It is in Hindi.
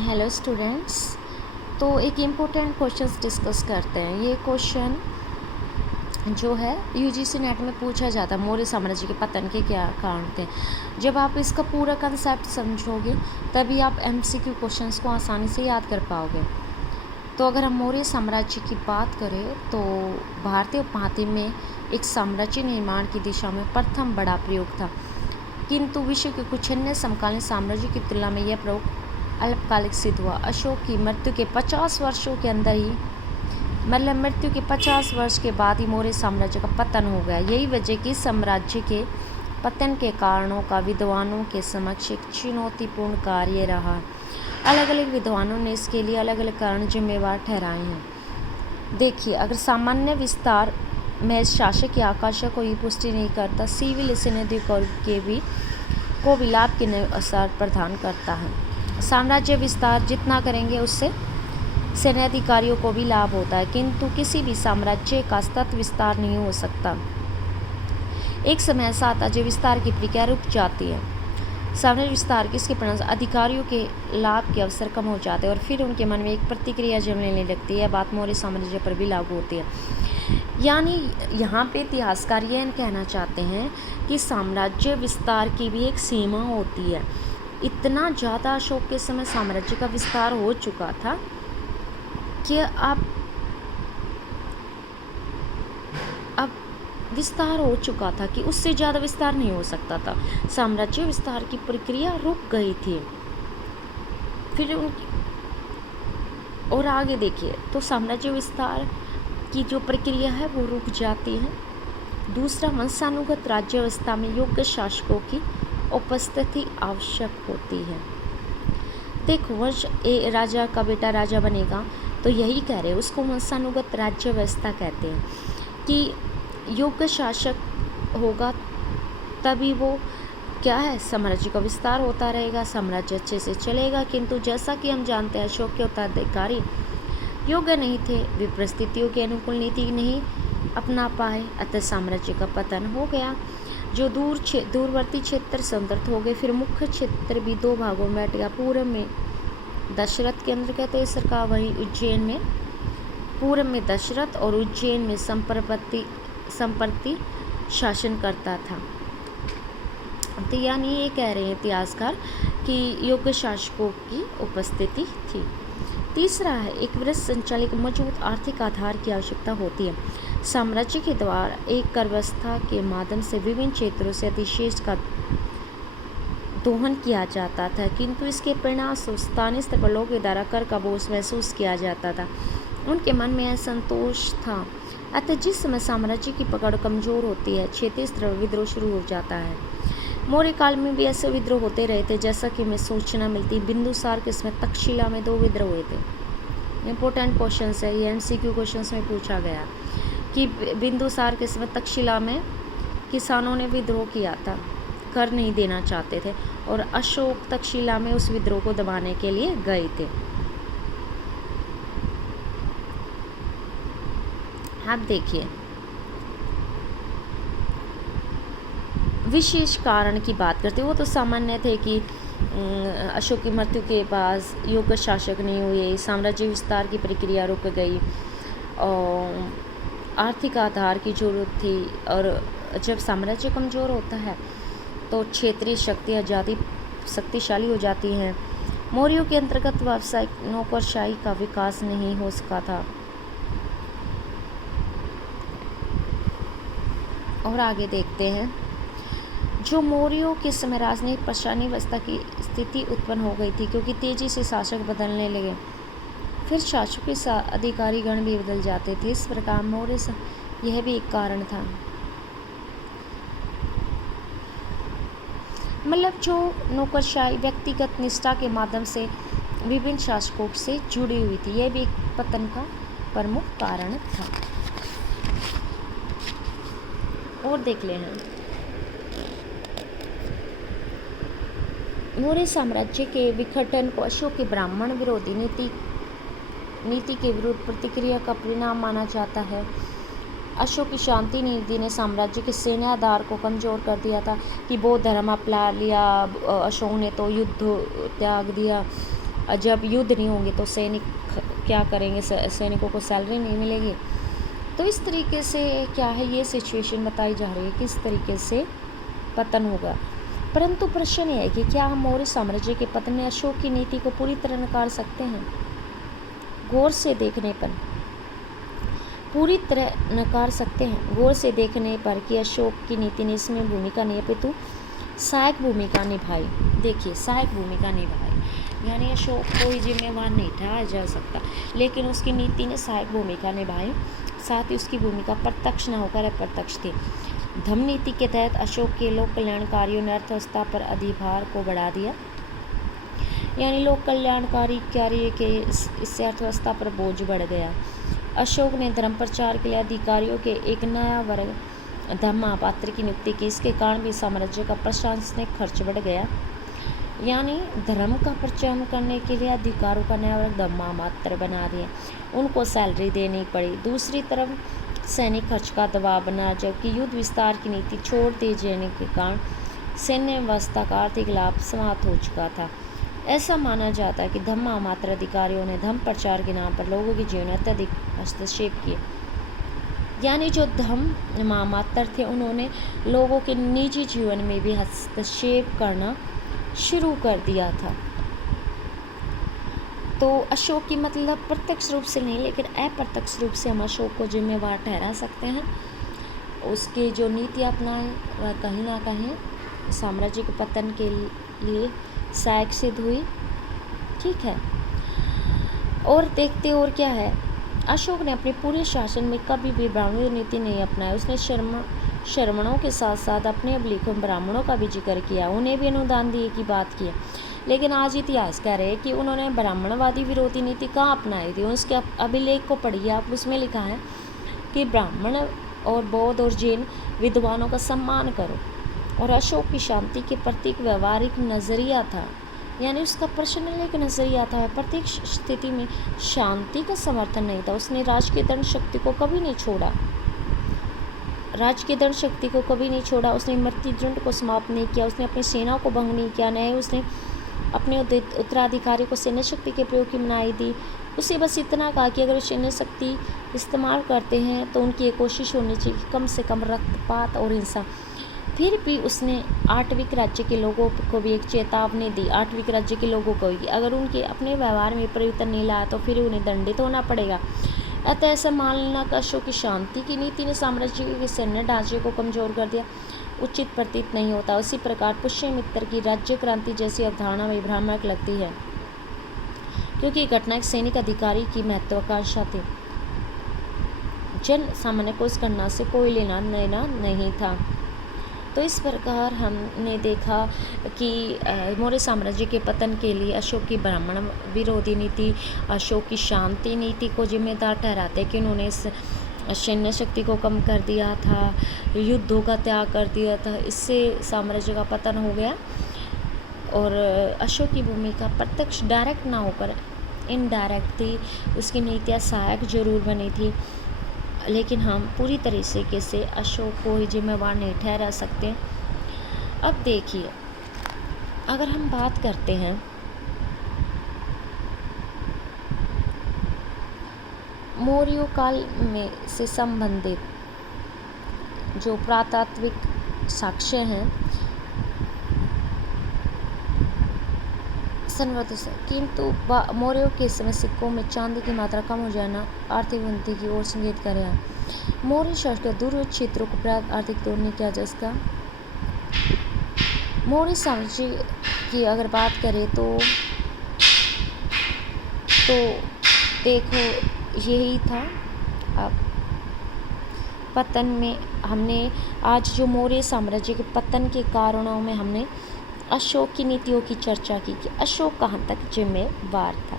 Hello students. तो एक इम्पोर्टेंट क्वेश्चंस डिस्कस करते हैं। ये क्वेश्चन जो है यूजीसी नेट में पूछा जाता है, मौर्य साम्राज्य के पतन के क्या कारण थे। जब आप इसका पूरा कंसेप्ट समझोगे तभी आप एमसीक्यू क्वेश्चंस को आसानी से याद कर पाओगे। तो अगर हम मौर्य साम्राज्य की बात करें तो भारतीय उपमहाद्वीप में एक साम्राज्य निर्माण की दिशा में प्रथम बड़ा प्रयोग था, किंतु विश्व के कुछ अन्य समकालीन साम्राज्य की तुलना में यह प्रयोग अल्पकालिक सिद्ध हुआ। अशोक की मृत्यु के 50 वर्षों के अंदर ही मृत्यु के 50 वर्ष के बाद ही मौर्य साम्राज्य का पतन हो गया। यही वजह कि साम्राज्य के पतन के कारणों का विद्वानों के समक्ष एक चुनौतीपूर्ण कार्य रहा। अलग अलग विद्वानों ने इसके लिए अलग अलग कारण जिम्मेवार ठहराए हैं। देखिए, अगर सामान्य विस्तार में शासक या आकाशक को ये पुष्टि नहीं करता, सिविल सैन्य को भी लाभ के अनुसार प्रदान करता है। साम्राज्य विस्तार जितना करेंगे उससे सैन्याधिकारियों को भी लाभ होता है, किंतु किसी भी साम्राज्य का सतत विस्तार नहीं हो सकता। एक समय ऐसा आता है जब विस्तार की प्रक्रिया रुक जाती है। साम्राज्य विस्तार के इसके परिणाम अधिकारियों के लाभ के अवसर कम हो जाते हैं और फिर उनके मन में एक प्रतिक्रिया जन्म लेने लगती है। बात मौर्य साम्राज्य पर भी लागू होती है। यानी यहाँ पे इतिहासकार यह कहना चाहते हैं कि साम्राज्य विस्तार की भी एक सीमा होती है। इतना ज़्यादा अशोक के समय साम्राज्य का विस्तार हो चुका था कि अब विस्तार हो चुका था कि उससे ज़्यादा विस्तार नहीं हो सकता था। साम्राज्य विस्तार की प्रक्रिया रुक गई थी। फिर और आगे देखिए तो साम्राज्य विस्तार की जो प्रक्रिया है वो रुक जाती है। दूसरा, वंशानुगत राज्य व्यवस्था में योग्य शासकों की उपस्थिति आवश्यक होती है। देखो, वंश राजा का बेटा राजा बनेगा तो यही कह रहे हैं, उसको वंशानुगत राज्य व्यवस्था कहते हैं कि योग्य शासक होगा तभी वो क्या है, साम्राज्य का विस्तार होता रहेगा, साम्राज्य अच्छे से चलेगा। किंतु जैसा कि हम जानते हैं अशोक के उत्तराधिकारी योग्य नहीं थे, वे परिस्थितियों के अनुकूल नीति नहीं अपना पाए, अतः साम्राज्य का पतन हो गया। जो दूरवर्ती क्षेत्र संतृप्त हो गए। फिर मुख्य क्षेत्र भी दो भागों में बैठ गया। पूर्व में दशरथ केंद्र कहते हैं सरकार, वहीं उज्जैन में पूर्व में दशरथ और उज्जैन में संप्रति शासन करता था। तो यानी ये कह रहे हैं इतिहासकार कि योग्य शासकों की उपस्थिति थी। तीसरा है, एक वृहद संचालित मजबूत आर्थिक आधार की आवश्यकता होती है। साम्राज्य के द्वारा एक कर व्यवस्था के माध्यम से विभिन्न क्षेत्रों से अधिशेष का दोहन किया जाता था, किंतु इसके परिणाम स्थानीय स्तर पर लोगों के द्वारा कर का बोझ महसूस किया जाता था। उनके मन में असंतोष था। अतः जिस समय साम्राज्य की पकड़ कमजोर होती है, क्षेत्रीय स्तर पर विद्रोह शुरू हो जाता है। मौर्य काल में भी ऐसे विद्रोह होते रहे थे, जैसा कि हमें सूचना मिलती। बिंदुसार के समय तक्षशिला में 2 विद्रोह हुए थे। इंपॉर्टेंट क्वेश्चन है ये, एमसीक्यू क्वेश्चंस में पूछा गया कि बिंदुसार के समय तक्षशिला में किसानों ने विद्रोह किया था, कर नहीं देना चाहते थे, और अशोक तक्षशिला में उस विद्रोह को दबाने के लिए गए थे। आप देखिए, विशेष कारण की बात करते वो तो सामान्य थे कि अशोक की मृत्यु के बाद योग्य शासक नहीं हुए, साम्राज्य विस्तार की प्रक्रिया रुक गई और आर्थिक आधार की जरूरत थी। और जब साम्राज्य कमज़ोर होता है तो क्षेत्रीय शक्तियाँ ज़्यादा शक्तिशाली हो जाती हैं। मौर्यों के अंतर्गत व्यावसायिक नौकरशाही का विकास नहीं हो सका था। और आगे देखते हैं, जो मौर्यों के समय राजनीतिक परेशानी व्यवस्था की स्थिति उत्पन्न हो गई थी, क्योंकि तेजी से शासक बदलने लगे, फिर शासकों के अधिकारीगण भी बदल जाते थे। इस प्रकार मौर्य यह भी एक कारण था। मतलब जो नौकरशाही व्यक्तिगत निष्ठा के माध्यम से विभिन्न शासकों से जुड़ी हुई थी, यह भी एक पतन का प्रमुख कारण था। और देख लेना, मौर्य साम्राज्य के विघटन को अशोक की ब्राह्मण विरोधी नीति के विरुद्ध प्रतिक्रिया का परिणाम माना जाता है। अशोक की शांति नीति ने साम्राज्य के सैन्य आधार को कमजोर कर दिया था कि बौद्ध धर्म अपना लिया। अशोक ने तो युद्ध त्याग दिया जब युद्ध नहीं होंगे तो सैनिक क्या करेंगे, सैनिकों को सैलरी नहीं मिलेगी। तो इस तरीके से क्या है, ये सिचुएशन बताई जा रही है किस तरीके से पतन होगा। परंतु प्रश्न ये है कि क्या हम मौर्य साम्राज्य के पतन में अशोक की नीति को पूरी तरह नकार सकते हैं? गौर से देखने पर पूरी तरह नकार सकते हैं। गौर से देखने पर कि अशोक की नीति ने इसमें भूमिका नहीं अपितु सहायक भूमिका निभाई। देखिए, सहायक भूमिका निभाई यानी अशोक को ही जिम्मेवार नहीं ठहराया जा सकता, लेकिन उसकी नीति ने सहायक भूमिका निभाई। साथ ही उसकी भूमिका प्रत्यक्ष न होकर अप्रत्यक्ष थी। धम्म नीति के तहत अशोक के लोक कल्याणकारियों ने अर्थव्यवस्था पर अधिभार को बढ़ा दिया, यानी लोक कल्याणकारी कार्य के इससे अर्थव्यवस्था पर बोझ बढ़ गया। अशोक ने धर्म प्रचार के लिए अधिकारियों के एक नया वर्ग धम्मापात्र की नियुक्ति की। इसके कारण भी साम्राज्य का प्रशासनिक खर्च बढ़ गया, यानी धर्म का प्रचार करने के लिए अधिकारों का नया वर्ग धम्मापात्र बना दिया, उनको सैलरी देनी पड़ी। दूसरी तरफ सैनिक खर्च का दबाव बना, जबकि युद्ध विस्तार की नीति छोड़ दिए जाने के कारण सैन्य व्यवस्था का आर्थिक लाभ समाप्त हो चुका था। ऐसा माना जाता है कि धम्मामात्र अधिकारियों ने धम्म प्रचार के नाम पर लोगों के जीवन में अत्यधिक हस्तक्षेप किए, यानी जो धम्मामात्र थे उन्होंने लोगों के निजी जीवन में भी हस्तक्षेप करना शुरू कर दिया था। तो अशोक की मतलब प्रत्यक्ष रूप से नहीं, लेकिन अप्रत्यक्ष रूप से हम अशोक को जिम्मेवार ठहरा सकते हैं। उसके जो नीति अपनाए वह कहीं ना कहीं साम्राज्य के पतन के लिए सहायक सिद्ध हुई। ठीक है, और देखते और क्या है, अशोक ने अपने पूरे शासन में कभी भी ब्राह्मण नीति नहीं अपनाई। उसने श्रमणों के साथ साथ अपने अभिलेखों में ब्राह्मणों का भी जिक्र किया, उन्हें भी अनुदान दिए की बात की। लेकिन आज इतिहास कह रहे हैं कि उन्होंने ब्राह्मणवादी विरोधी नीति कहाँ अपनाई थी। उसके अभिलेख को पढ़िए आप, उसमें लिखा है कि ब्राह्मण और बौद्ध और जैन विद्वानों का सम्मान करो। और अशोक की शांति के प्रति व्यवहारिक नज़रिया था, यानी उसका पर्सनल एक नज़रिया था। प्रत्येक स्थिति में शांति का समर्थन नहीं था। उसने राजकीय दंड शक्ति को कभी नहीं छोड़ा, उसने मृत्युदंड को समाप्त नहीं किया, उसने अपनी सेनाओं को भंग नहीं किया, नहीं उसने अपने उत्तराधिकारी को सैन्य शक्ति के प्रयोग की मनाही दी। उसे बस इतना कहा कि अगर वो सैन्य शक्ति इस्तेमाल करते हैं तो उनकी ये कोशिश होनी चाहिए कि कम से कम रक्तपात और हिंसा। फिर भी उसने आठविक राज्य के लोगों को भी एक चेतावनी दी, आठविक राज्य के लोगों को भी, अगर उनके अपने व्यवहार में परिवर्तन नहीं लाया तो फिर उन्हें दंडित होना पड़ेगा। अतः ऐसा मानना कि अशोक की शांति की नीति ने साम्राज्य के सैन्य ढांचे को कमजोर कर दिया उचित प्रतीत नहीं होता। उसी प्रकार पुष्यमित्र की राज्य क्रांति जैसी अवधारणा में भ्रामक लगती है, क्योंकि घटना एक सैनिक अधिकारी की महत्वाकांक्षा थी। जन सामान्य को इस घटना से कोई लेना देना नहीं था। तो इस प्रकार हमने देखा कि मौर्य साम्राज्य के पतन के लिए अशोक की ब्राह्मण विरोधी नीति, अशोक की शांति नीति को जिम्मेदार ठहराते कि उन्होंने सैन्य शक्ति को कम कर दिया था, युद्धों का त्याग कर दिया था, इससे साम्राज्य का पतन हो गया। और अशोक की भूमिका प्रत्यक्ष डायरेक्ट ना होकर इनडायरेक्ट थी, उसकी नीतियाँ सहायक जरूर बनी थी, लेकिन हम पूरी तरीके से अशोक को ही जिम्मेवार नहीं ठहरा सकते। अब देखिए, अगर हम बात करते हैं मौर्य काल में से संबंधित जो पुरातात्विक साक्ष्य हैं, किंतु मौर्यों के समय सिक्कों में चांदी की मात्रा कम हो जाना आर्थिक उन्नति की ओर संकेत कर रहा है। मौर्य शासक के दूर क्षेत्रों को पर्याप्त आर्थिक तौर नहीं किया जा सकता। मौर्य साम्राज्य की अगर बात करें तो देखो यही था। अब पतन में हमने आज जो मौर्य साम्राज्य के पतन के कारणों में हमने अशोक की नीतियों की चर्चा की कि अशोक कहाँ तक जिम्मेवार था।